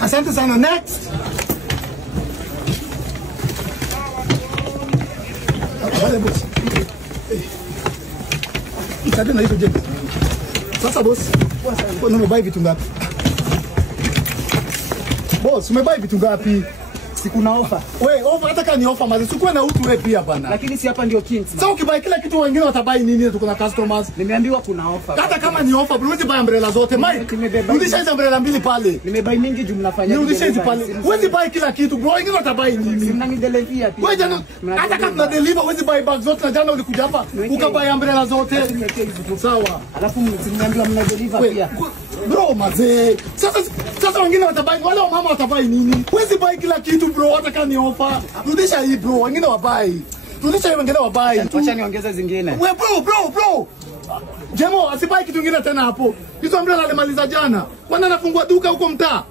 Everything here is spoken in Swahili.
Asante sana. Next. Wale boss. Ikade na hizo je. Sasa boss, wewe umebai vitu ngapi? Boss, umebai vitu ngapi? Sikuna offer. Wewe offer hata kama ni offer mazi sikuwe na utu wewe pia bana. Lakini si hapa ndio Kings. Sasa ukibai kila kitu wengine watabai nini? Tuko na customers. Nimeambiwa kuna offer. Hata kama ni offer, huwezi buy umbrella zote. Mike, rudisha hizo umbrella mbili pale. Nimebai mingi juu mnafanya. Rudisha hizo pale. Huwezi buy kila kitu. Bro, wengine watabai nini? Mnanidelevia pia. Wewe jana hata kama tuna deliver huwezi buy bag zote na jana ulikuja hapa ukabuy umbrella zote. Sawa. Alafu mniambiwa mna deliver pia. Bro, mazee. Sasa wengine watabai, wale wamama watabai nini? Huwezi buy kila kitu bro, hata kama ni offer. Rudisha hii bro, wengine wabai. Rudisha hii wengine wabai. Acha niongeze zingine. Wewe bro. Jemo, asibai kitu kingine tena hapo. Hizo umbrella alimaliza jana. Wana anafungua duka huko mtaa.